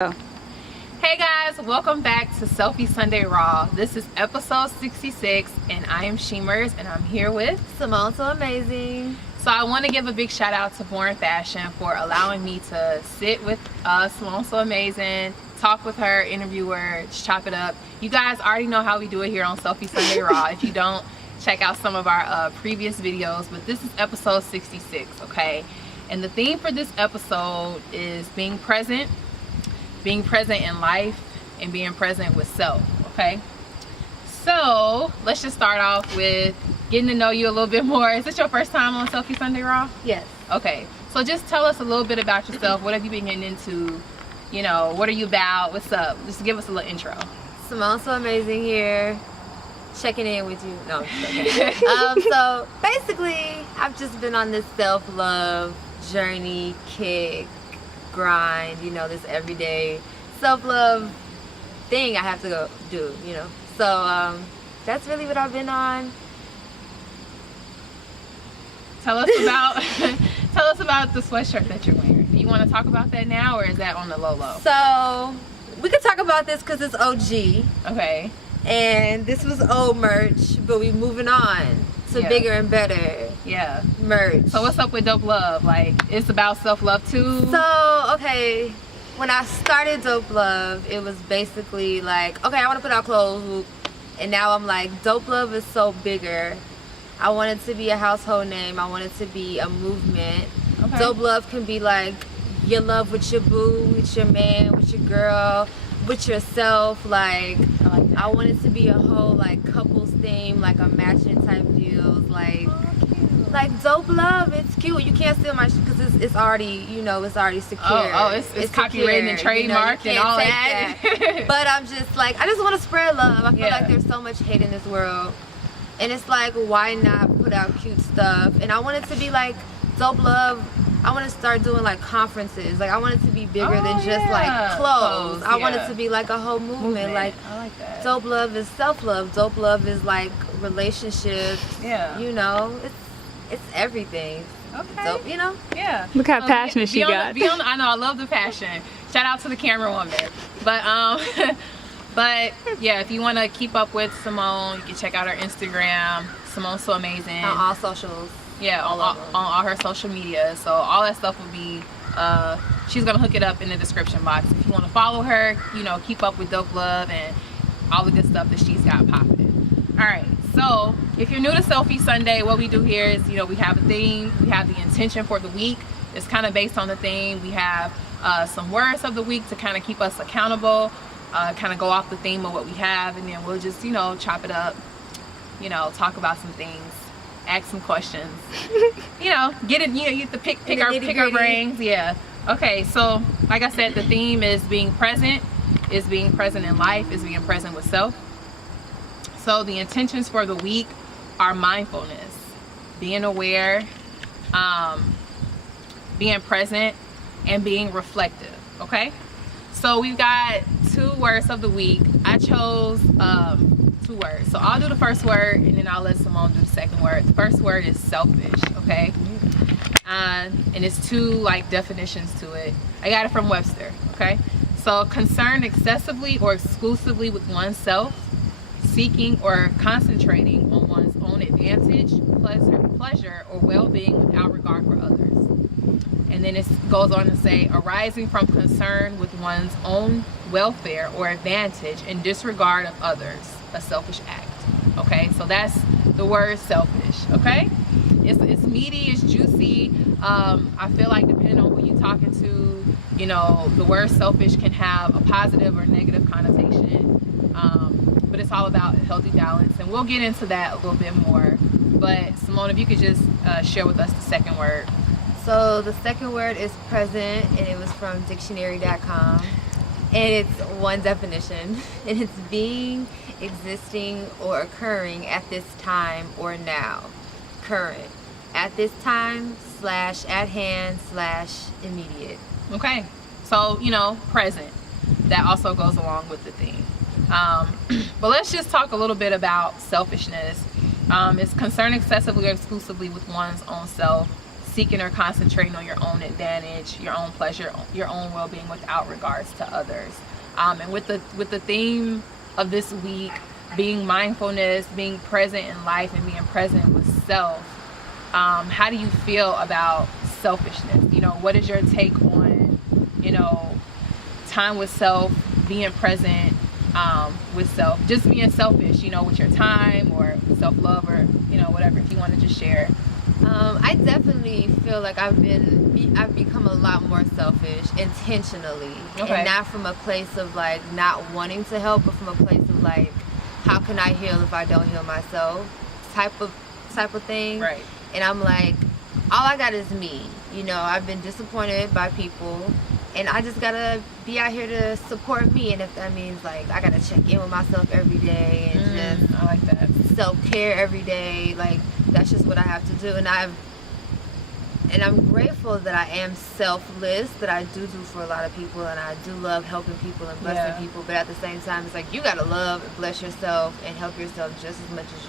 Hey guys, welcome back to Selfie Sunday Raw. This is episode 66 and I am SHEEMERZ and I'm here with Simone So Amazing. So I want to give a big shout out to Born Fashion for allowing me to sit with Simone So Amazing, talk with her, interview her, just chop it up. You guys already know how we do it here on Selfie Sunday Raw. If you don't, check out some of our previous videos, but this is episode 66, okay? And the theme for this episode is being present in life and being present with self, okay? So let's just start off with getting to know you a little bit more. Is this your first time on Selfie Sunday Raw? Yes. Okay, so just tell us a little bit about yourself. What have you been getting into? You know, what are you about? What's up? Just give us a little intro. Simone So Amazing here, checking in with you. No, okay. So basically, I've just been on this self-love journey, kick, grind, you know, this everyday self-love thing I have to go do, you know. So that's really what I've been on. Tell us about tell us about the sweatshirt that you're wearing. Do you want to talk about that now, or is that on the low? So we could talk about this because it's OG. Okay. And this was old merch, but we moving on to bigger and better merch. So what's up with Dope Love? Like, it's about self-love too? So, okay, when I started Dope Love, it was basically like, okay, I want to put out clothes, and now I'm like, Dope Love is so bigger. I want it to be a household name. I want it to be a movement. Okay. Dope Love can be like your love with your boo, with your man, with your girl, with yourself. Like I want it to be a whole like couples theme, like a matching type deals, like Dope Love. It's cute. You can't steal my shit because it's already, you know, it's already secure. It's copyrighted and trademarked, you know, and all that. But I'm just like, I just want to spread love. I feel like there's so much hate in this world, and it's like, why not put out cute stuff? And I want it to be like Dope Love. I want to start doing like conferences. Like I want it to be bigger than just like clothes. I want it to be like a whole movement. Like, I like that. Dope Love is self-love. Dope Love is like relationships. Yeah. You know, it's everything. Okay. Dope, you know? Yeah. Look how passionate she got. I know, I love the passion. Shout out to the camera woman. But but yeah, if you want to keep up with Simone, you can check out her Instagram, Simone So Amazing. On all socials. Yeah, on all her social media. So all that stuff will be, she's gonna hook it up in the description box. If you want to follow her, you know, keep up with Dope Love and all the good stuff that she's got popping. All right, so if you're new to Selfie Sunday, what we do here is, you know, we have a theme, we have the intention for the week. It's kind of based on the theme. We have some words of the week to kind of keep us accountable, kind of go off the theme of what we have, and then we'll just, you know, chop it up, you know, talk about some things, ask some questions, you know, get it, you know, you have to pick our brains. Yeah. Okay, so like I said, the theme is being present in life, is being present with self. So the intentions for the week are mindfulness, being aware, being present, and being reflective. Okay, so we've got 2 words of the week. I chose 2 words, so I'll do the first word and then I'll let Simone do the second word. The first word is selfish. Okay, and it's 2 like definitions to it. I got it from Webster. Okay, so concerned excessively or exclusively with oneself, seeking or concentrating on one's own advantage, pleasure or well-being without regard for others. And then it goes on to say, arising from concern with one's own welfare or advantage in disregard of others, a selfish act. Okay, so that's the word selfish. Okay, it's meaty, it's juicy. I feel like depending on who you're talking to, you know, the word selfish can have a positive or negative connotation. But it's all about healthy balance, and we'll get into that a little bit more. But Simone, if you could just share with us the second word. So the second word is present, and it was from dictionary.com, and it's one definition, and it's being, existing, or occurring at this time or now. Current. At this time / at hand / immediate. Okay, so you know, present. That also goes along with the theme. But let's just talk a little bit about selfishness. It's concerned excessively or exclusively with one's own self, seeking or concentrating on your own advantage, your own pleasure, your own well-being without regards to others. And with the theme of this week being mindfulness, being present in life, and being present with self, how do you feel about selfishness? You know, what is your take on, you know, time with self, being present with self, just being selfish, you know, with your time, or self-love, or, you know, whatever, if you want to just share. I definitely feel like I've become a lot more selfish intentionally, and not from a place of like not wanting to help, but from a place of like, how can I heal if I don't heal myself, type of thing. Right. And I'm like, all I got is me. You know, I've been disappointed by people, and I just gotta be out here to support me. And if that means like I gotta check in with myself every day and just I like that, self-care every day, like that's just what I have to do. And I'm grateful that I am selfless, that I do for a lot of people, and I do love helping people and blessing people. But at the same time, it's like you gotta love and bless yourself and help yourself just as much as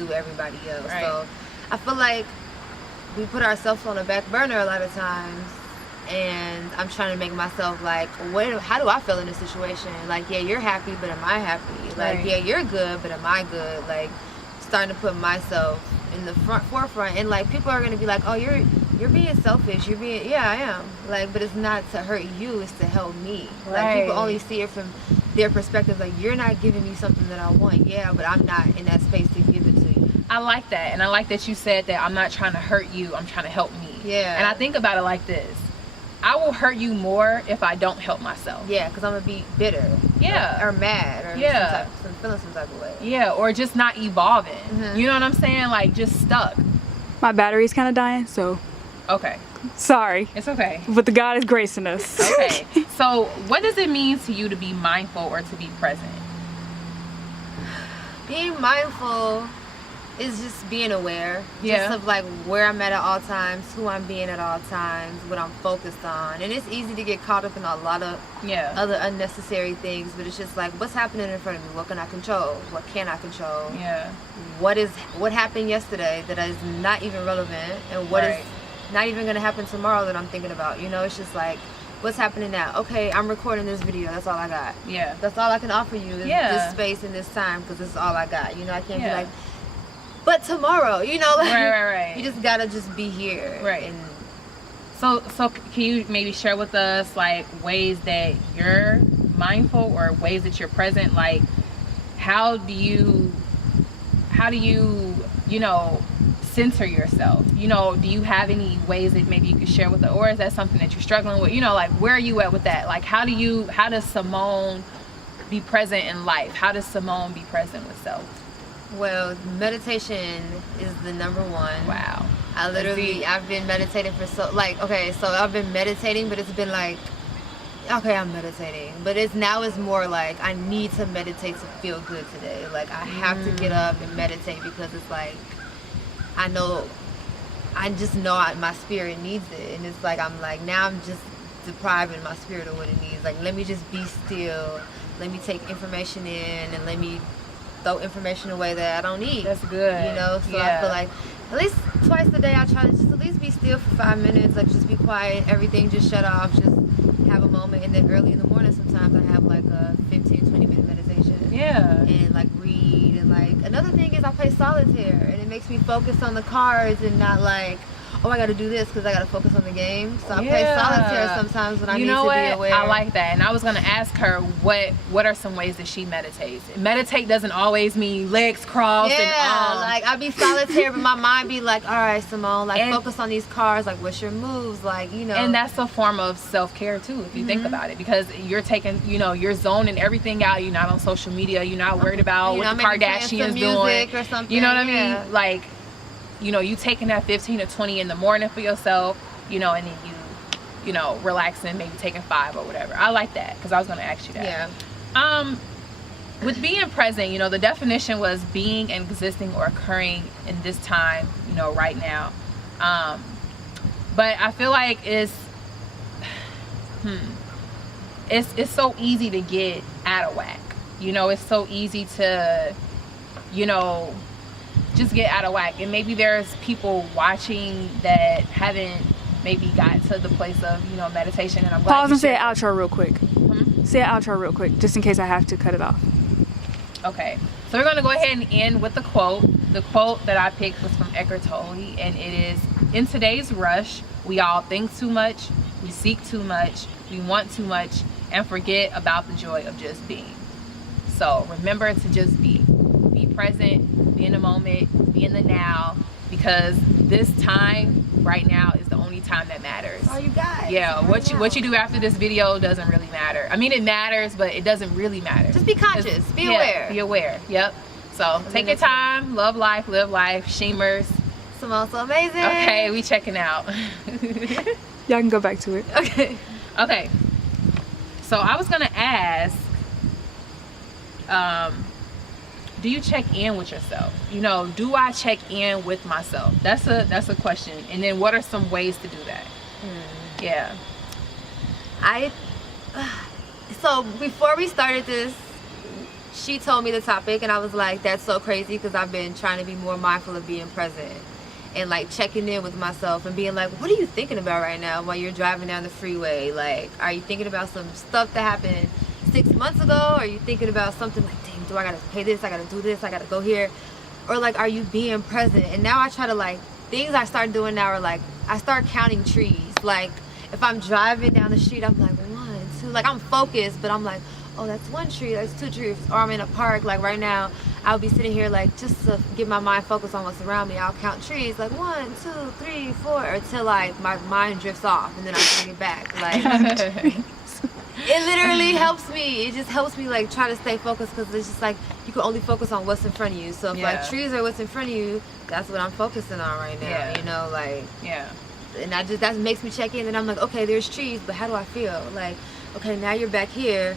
you do everybody else. Right. So I feel like we put ourselves on the back burner a lot of times, and I'm trying to make myself like, how do I feel in this situation? Like, yeah, you're happy, but am I happy? Like, yeah, you're good, but am I good? Like, starting to put myself in the forefront, and like people are gonna be like, oh, you're being selfish, yeah, I am, like, but it's not to hurt you, it's to help me. Like, people only see it from their perspective, like, you're not giving me something that I want, yeah, but I'm not in that space to give it to you. I like that, and I like that you said that I'm not trying to hurt you, I'm trying to help me. Yeah. And I think about it like this: I will hurt you more if I don't help myself. Yeah, because I'm gonna be bitter. Yeah. Or mad, or feeling some type of way. Yeah, or just not evolving. You know what I'm saying? Like, just stuck. My battery's kind of dying, so Okay. sorry. It's okay. But the God is gracing us. Okay. So what does it mean to you to be mindful or to be present? Being mindful is just being aware, Yeah. just of like where I'm at all times, who I'm being at all times, what I'm focused on. And it's easy to get caught up in a lot of other unnecessary things, but it's just like, what's happening in front of me? What can I control? What can I control? Yeah. What happened yesterday that is not even relevant, and what is not even going to happen tomorrow that I'm thinking about? You know, it's just like, what's happening now? Okay, I'm recording this video, that's all I got. Yeah. That's all I can offer you is this space and this time, because this is all I got. You know, I can't be like, but tomorrow, you know, like, right. you just gotta just be here. Right. And so can you maybe share with us like ways that you're mindful or ways that you're present? Like, how do you you know, center yourself? You know, do you have any ways that maybe you could share with us, or is that something that you're struggling with? You know, like, where are you at with that? Like, how does Simone be present in life? How does Simone be present with self? well, meditation is the #1. Wow. I've been meditating for so I've been meditating, but it's been like, okay, I'm meditating, but it's more like I need to meditate to feel good today. Like, I have to get up and meditate, because it's like I just know my spirit needs it, and it's like now I'm just depriving my spirit of what it needs. Like, let me just be still, let me take information in, and let me throw information away that I don't need. That's good. You know, so I feel like at least twice a day I try to just at least be still for 5 minutes, like just be quiet, everything just shut off, just have a moment. And then early in the morning sometimes I have like a 15-20 minute meditation. Yeah. And like read, and like another thing is I play solitaire, and it makes me focus on the cards and not like, oh, I gotta do this because I gotta focus on the game. So I play solitaire sometimes when I need to be aware. I like that, and I was gonna ask her what are some ways that she meditates. Meditate doesn't always mean legs crossed. Yeah, like I be solitaire, but my mind be like, all right, Simone, like focus on these cards. Like, what's your moves? Like, you know. And that's a form of self-care too, if you think about it, because you're taking, you're zoning everything out. You're not on social media. You're not worried about what the Kardashians doing or something. You know what I mean? Like, you taking that 15 or 20 in the morning for yourself, and then you relaxing, maybe taking 5 or whatever. I like that, because I was going to ask you that. Yeah. With being present, the definition was being and existing or occurring in this time, right now. But I feel like it's so easy to get out of whack. It's so easy to, just get out of whack. And maybe there's people watching that haven't maybe got to the place of, you know, meditation, and I'm glad. Pause you and say an shared. outro real quick. Say an outro real quick, just in case I have to cut it off. Okay, so we're gonna go ahead and end with the quote. The quote that I picked was from Eckhart Tolle, and it is, "In today's rush, we all think too much, we seek too much, we want too much, and forget about the joy of just being." So remember to just be present, be in the moment, be in the now, because this time right now is the only time that matters. All you got. Yeah, what you do after this video doesn't really matter. I mean, it matters, but it doesn't really matter. Just be conscious, be aware. Be aware. Yep. So take your time, love life, live life. Sheemers. Smells so amazing. Okay, we checking out. Y'all can go back to it. Okay. Okay. So I was gonna ask, do you check in with yourself? You know, do I check in with myself? That's a question. And then what are some ways to do that? Yeah. So before we started this, she told me the topic, and I was like, that's so crazy, because I've been trying to be more mindful of being present and like checking in with myself and being like, what are you thinking about right now while you're driving down the freeway? Like, are you thinking about some stuff that happened 6 months ago? Are you thinking about something like, dang, do I gotta pay this, I gotta do this, I gotta go here? Or like, are you being present? And now I try to, like, things I start doing now are like, I start counting trees. Like, if I'm driving down the street, I'm like, 1, 2, like, I'm focused, but I'm like, oh, that's 1 tree, that's 2 trees. Or I'm in a park, like right now, I'll be sitting here, like, just to get my mind focused on what's around me, I'll count trees, like 1, 2, 3, 4, until like my mind drifts off, and then I bring it back. Like, it literally helps me. It just helps me, like, try to stay focused, because it's just like, you can only focus on what's in front of you. So if like trees are what's in front of you, that's what I'm focusing on right now. You know, like, and that makes me check in, and I'm like, okay, there's trees, but how do I feel? Like, okay, now you're back here,